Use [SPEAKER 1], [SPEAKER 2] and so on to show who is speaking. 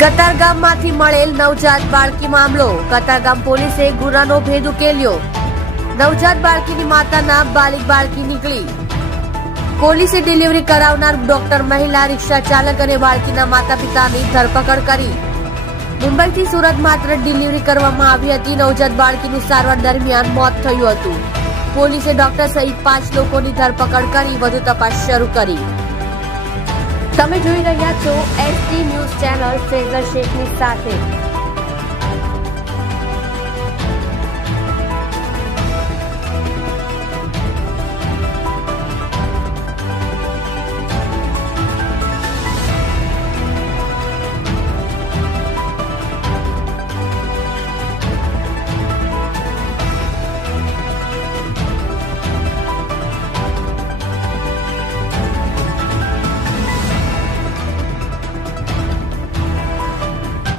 [SPEAKER 1] કતારગામમાંથી મળેલ નવજાત બાળકી મામલો. કતારગામ પોલીસે ગુનાનો ભેદ ઉકેલ્યો. નવજાત બાળકીની માતાના બાલિક બાળકી નીકળી. પોલીસે ડિલિવરી કરાવનાર ડોક્ટર મહિલા રિક્ષા ચાલક અને બાળકીના માતા પિતાની ધરપકડ કરી. મુંબઈથી સુરત માત્ર ડિલિવરી કરવામાં આવી હતી. નવજાત બાળકીનું સારવાર દરમિયાન મોત થયું હતું. પોલીસે ડોક્ટર સહિત પાંચ લોકોની ધરપકડ કરી, વધુ તપાસ શરૂ કરી. તમે જોઈ રહ્યા છો એસટી ન્યૂઝ ચેનલ ફેઝર શેખની સાથે.